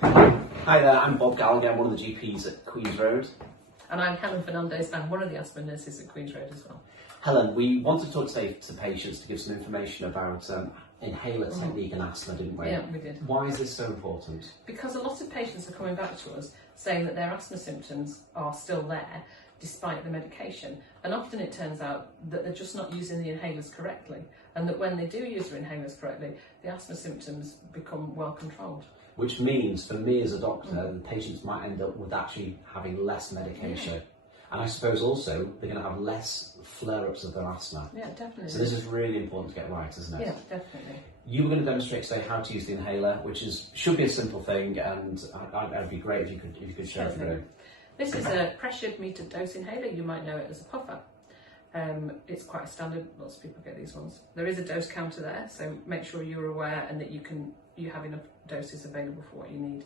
Hi there, I'm Bob Gallagher, I'm one of the GPs at Queen's Road. And I'm Helen Fernandez, I'm one of the asthma nurses at Queen's Road as well. Helen, we wanted to talk today to patients to give some information about inhaler technique and asthma, didn't we? Yeah, we did. Why is this so important? Because a lot of patients are coming back to us saying that their asthma symptoms are still there despite the medication. And often it turns out that they're just not using the inhalers correctly, and that when they do use their inhalers correctly, the asthma symptoms become well controlled. Which means, for me as a doctor, the patients might end up with actually having less medication. Yeah. And I suppose also they're going to have less flare-ups of their asthma. Yeah, definitely. So this is really important to get right, isn't it? Yeah, definitely. You were going to demonstrate today how to use the inhaler, which should be a simple thing, and it'd be great if you could share it through. This is a pressured metered dose inhaler. You might know it as a puffer. It's quite a standard. Lots of people get these ones. There is a dose counter there, so make sure you're aware and that you have enough doses available for what you need.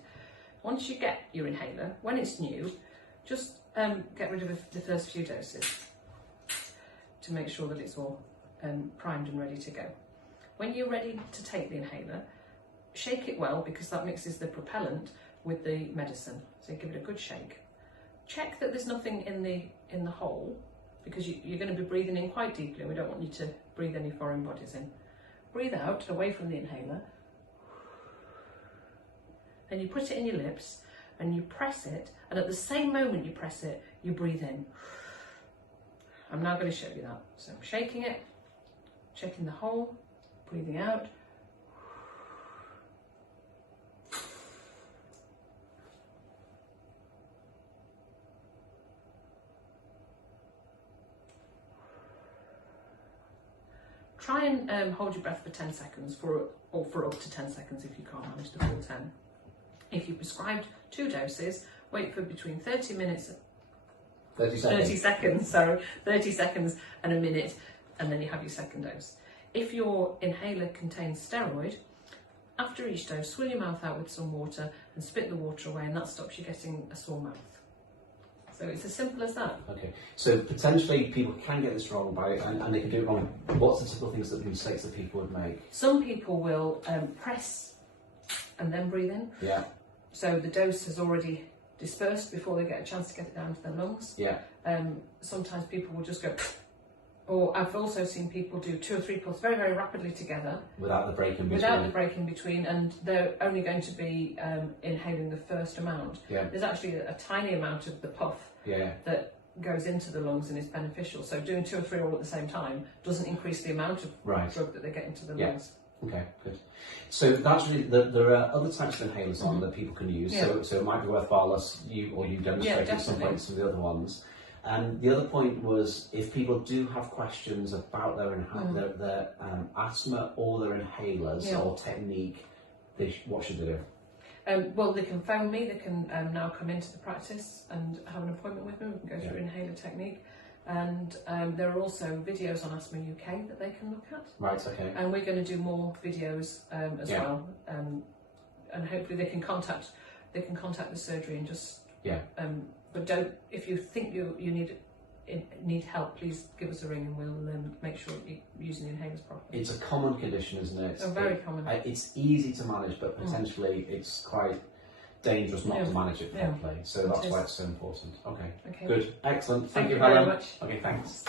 Once you get your inhaler, when it's new, just get rid of the first few doses to make sure that it's all primed and ready to go. When you're ready to take the inhaler, shake it well because that mixes the propellant with the medicine. So give it a good shake. Check that there's nothing in the hole because you're going to be breathing in quite deeply. We don't want you to breathe any foreign bodies in. Breathe out away from the inhaler. Then you put it in your lips and you press it, and at the same moment you press it, you breathe in. I'm now going to show you that. So I'm shaking it, checking the hole, breathing out. Try and hold your breath for 10 seconds, or for up to 10 seconds if you can't manage the full 10. If you prescribed 2 doses, wait for between 30 seconds and a minute, and then you have your second dose. If your inhaler contains steroid, after each dose, swill your mouth out with some water and spit the water away, and that stops you getting a sore mouth. So it's as simple as that. Okay, so potentially people can get this wrong and they can do it wrong. What's the typical mistakes that people would make? Some people will press and then breathe in. Yeah. So the dose has already dispersed before they get a chance to get it down to their lungs. Yeah. Sometimes people will just go, or I've also seen people do 2 or 3 puffs very, very rapidly together. Without the break in between. Without the break in between, and they're only going to be inhaling the first amount. Yeah. There's actually a tiny amount of the puff that goes into the lungs and is beneficial. So doing 2 or 3 all at the same time doesn't increase the amount of drug that they get into the lungs. Okay, good. So that's really, there are other types of inhalers on that people can use. Yeah. So it might be worthwhile you demonstrating at some point some of the other ones. And the other point was, if people do have questions about their asthma or their inhalers or technique, what should they do? Well, they can phone me. They can now come into the practice and have an appointment with me. We can go through inhaler technique. And there are also videos on Asthma UK that they can look at. Right, okay. And we're going to do more videos as well. And hopefully they can contact the surgery and just... Yeah. But if you think you need help, please give us a ring and we'll make sure you're using the inhalers properly. It's a common condition, isn't it? It's very common. It's easy to manage, but potentially it's quite dangerous not to manage it properly. So that's why it's so important. Okay. Good. Excellent. Thank you very much. Okay, thanks.